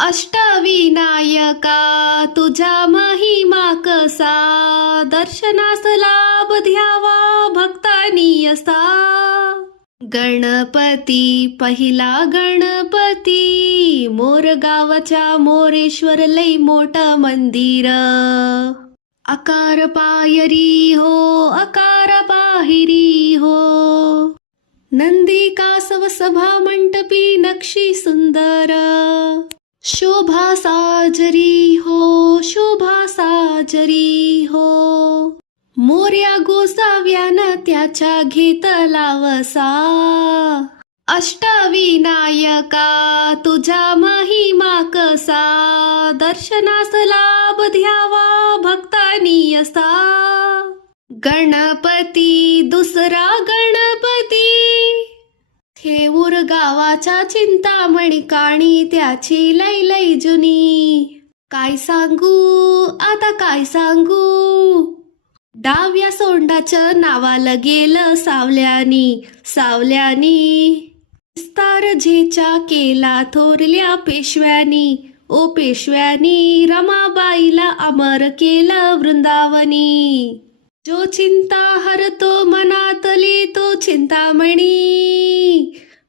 अष्टविनायका तुझा महिमा कसा, दर्शनास लाभ घ्यावा भक्तानी असा. गणपती पहिला गणपती, मोरगावच्या मोरेश्वर लई मोठं मंदिर. आकार पायरी हो आकार बाहिरी हो, नंदी कासव सभा मंटपी नक्षी सुंदर. शोभा साजरी हो शोभा साजरी हो, मोर्या गोसाव्यानं त्याच्या घेतला वसा. अष्टविनायका तुझा महिमा कसा, दर्शनास लाभ घ्यावा भक्तानी असा. गणपती दुसरा गणपती, थेऊर गावाच्या चिंतामणी काणी त्याची लई लई जुनी. काय सांगू आता काय सांगू, डाव्या सोंडाचं नावाला गेलं सावल्यानी सावल्यानी. विस्तार झेचा केला थोरल्या पेशव्यानी ओ पेशव्यानी, रमाबाईला अमर केलं वृंदावनी. जो चिंता हरतो मनातली तो चिंतामणी,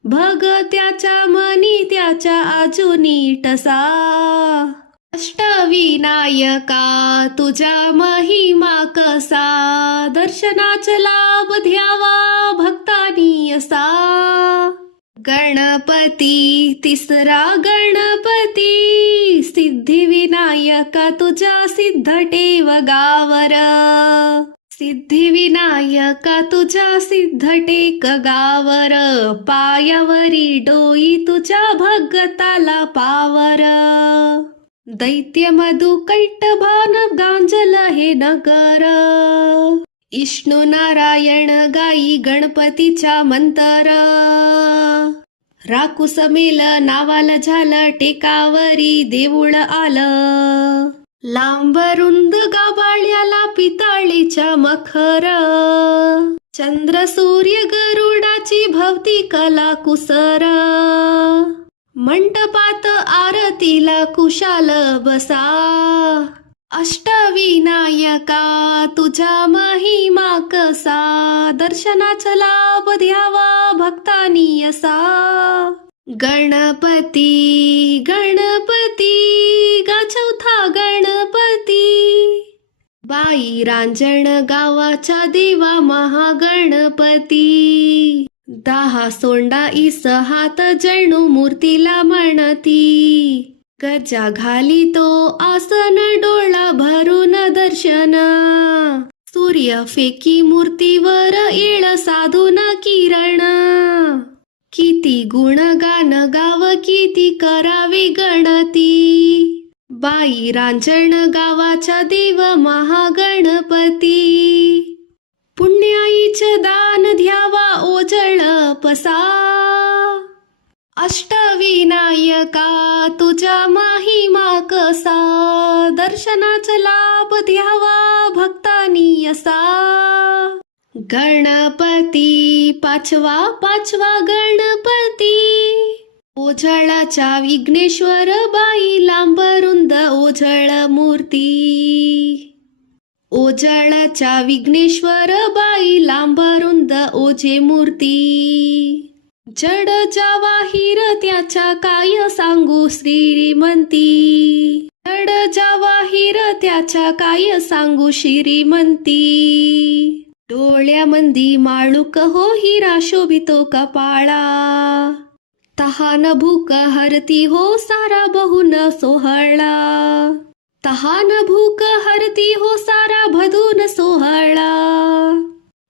भगत्याच्या मनी त्याच्या अजूनी टसा. अष्टविनायका तुझा महिमा कसा, दर्शनाचा लाभ घ्यावा भक्तानी असा. गणपती तिसरा गणपती, सिद्धिविनायका तुझा सिद्ध टेव गावर. सिद्धिविनायका तुझा सिद्ध टेक गावर, पायावरी डोई तुझ्या भगताला पावर. दैत्य मधु कैटभान गांजल हे नगर, विष्णू नारायण गाई गणपतीच्या मंतर. राकुस मेल नावाला झालं टेकावरी देऊळ आलं, लांब रुंद गाभाळ्याला पिताळीच्या मखर. चंद्र सूर्य गरुडाची भवती कला कुसर, मंटपात आरतीला कुशाल बसा. अष्टविनायका तुझा महिमा कसा, दर्शनाचा लाभ घ्यावा भक्तानी असा. गणपती गणपती गा चौथा गणपती, बाई रांजण गावाचा देवा महागणपती. 10 सोंडा इस हात जणू मूर्तीला म्हणती, गजा घाली तो आसन डोळा भरून दर्शन. सूर्य फेकी मूर्तीवर येळ साधून किरण, किती गुणगान गाव किती करावे गणती. बाई रांजण गावाचा देव महागणपती, पुण्याईचं दान द्यावा ओजळ पसा. अष्टविनायका तुझा महिमा कसा, दर्शनाचा लाभ घ्यावा भक्तानी असा. गणपती पाचवा गणपती, ओझळाच्या विघ्नेश्वर बाई लांबरुंद ओझळ मूर्ती. ओझळाच्या विघ्नेश्वर बाई लांबरुंद ओझे मूर्ती. जड जावाहीर त्याच्या काय सांगू श्रीमंती, जड जावाहीर त्याच्या काय सांगू श्रीमंती. डोळ्यामंदी माळूक हो हिरा शोभितो कपाळा, तहान भूक हरती हो सारा बहुन सोहळा. तहान भूक हरती हो सारा भदून सोहळा.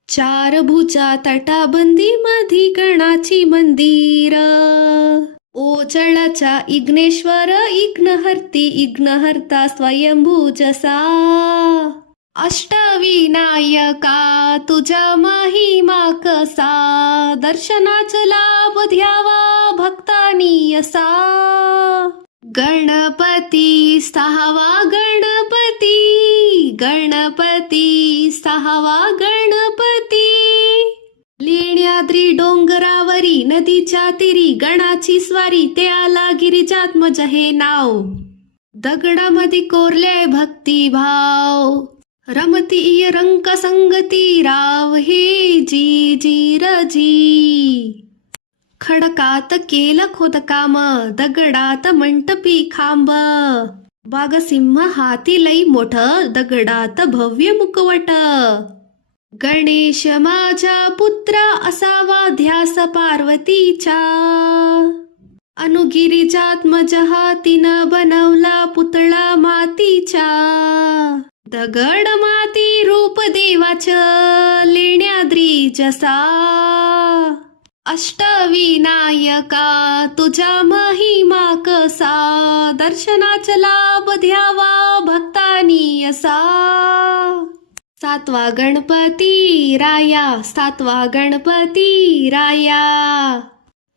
4 भुजा तटाबंदी मधी गणाची मंदिर, ओझळाच्या इग्नेश्वर इग्नहर्ता स्वयंभू जसा. अष्टविनायका तुझा महिमा कसा, दर्शनाचा लाभ घ्यावा भक्तानी असा. गणपती 6वा गणपती, गणपती 6वा गणपती. लेण्या सह्याद्री डोंगरावरी नदीच्या तीरी गणाची स्वारी ते आला गिरिजात्मज हे नाव. दगडामध्ये कोरले भक्तिभाव रमतीय रंक संगती राव हे जी जी रजी. खडकात केलं खोदकाम दगडात मंटपी खांब. बागसिंह हाती लई मोठ दगडात भव्य मुखवट. गणेश माझा पुत्र असावा ध्यास पार्वतीचा. अनुगिरिजात्मज हातीनं बनवला पुतळा मातीचा. दगड माती रूप देवाचं लेण्याद्री जसा. अष्टविनायका तुझा महिमा कसा. दर्शनाचा लाभ द्यावा भक्तानी असा. सातवा गणपती राया सातवा गणपती राया.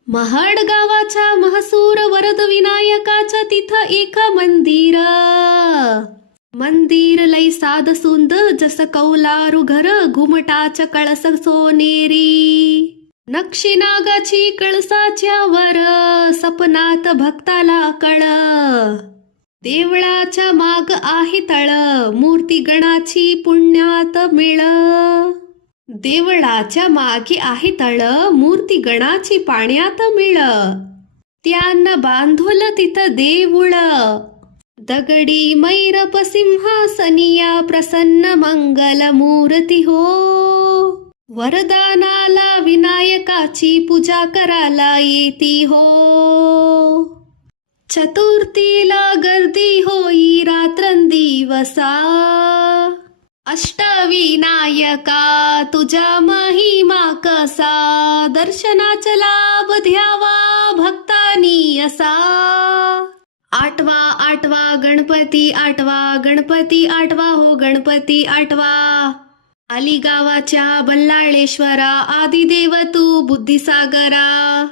महड गावाच्या महसूर वरद विनायकाचं तिथं एक मंदिर. मंदिर लई साध सुंद जस कौलारू घर घुमटाचं कळस सोनेरी. नक्षी नागाची कळसाच्या वर सपनात भक्ताला कळ. देवळाच्या माग आहे तळ मूर्ती गणाची पुण्यात मिळ. देवळाच्या मागे आहे तळ मूर्ती गणाची पाण्यात मिळ. त्यानं बांधवलं तिथं देऊळ. दगडी मैरप सिंहासनिया प्रसन्न मंगल मूर्ती हो. वरदानाला विनायकाची पूजा करायला येती हो. चतुर्थीला गर्दी होई रात्रंदिवसा. अष्टविनायका तुझा महिमा कसा. दर्शनाचा लाभ द्यावा भक्तानी असा. आठवा गणपती आठवा हो गणपती आठवा. आली गावाच्या बल्लाळेश्वरा आदिदेव तू बुद्धिसागरा.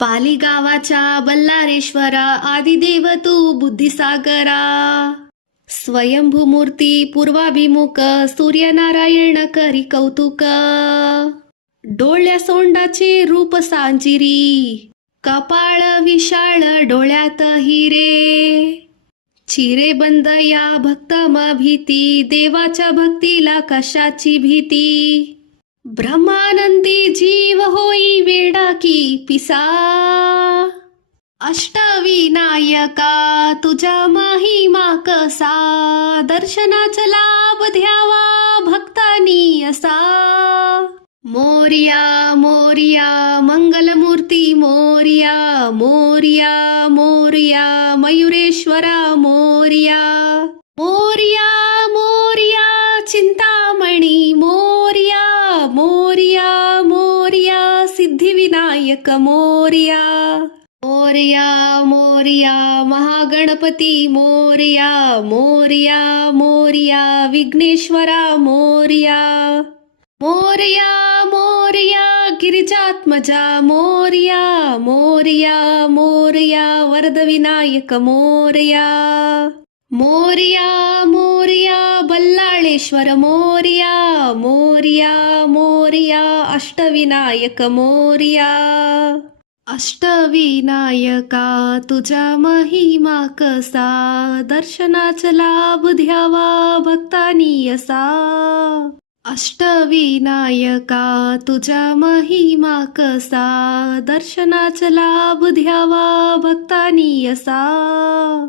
पाली गावाच्या बल्लारेश्वरा आदिदेव तू बुद्धिसागरा. स्वयंभू मूर्ती पूर्वाभिमुख सूर्यनारायण करी कौतुक. डोळ्या सोंडाचे रूप सांजिरी कपाळ विशाळ डोळ्यात हिरे. चिरे बंद या भक्तम भीती देवाच्या भक्तीला कशाची भीती. ब्रह्मानंदी जीव होई वेडा की पिसा. अष्टविनायका तुझा महिमा कसा. दर्शनाचा लाभ द्यावा भक्तानी असा. मोरया मोरया मंगलमूर्ती मोरया. मोरया मोरया मयुरेश्वरा मोरया. मोरया मोरया चिंतामणी मोरया. मोरया मोरया सिद्धिविनायक मोरया. मोरया मोरया महागणपती मोरया. मोरया मोरया विघ्नेश्वरा मोरया. मोरया मोरया गिरिजात्मजा मोरया. मोरया मोरया वरद विनायक मोरया. मोरया मोरया बल्लाळेश्वर मोरया. मोरया मोरया अष्टविनायक मोरया. अष्टविनायका तुझा महिमा कसा. दर्शनाचा लाभ द्यावा भक्तानी असा. अष्टविनायका तुझा महिमा कसा. दर्शनाचा लाभ द्यावा भक्तानी असा.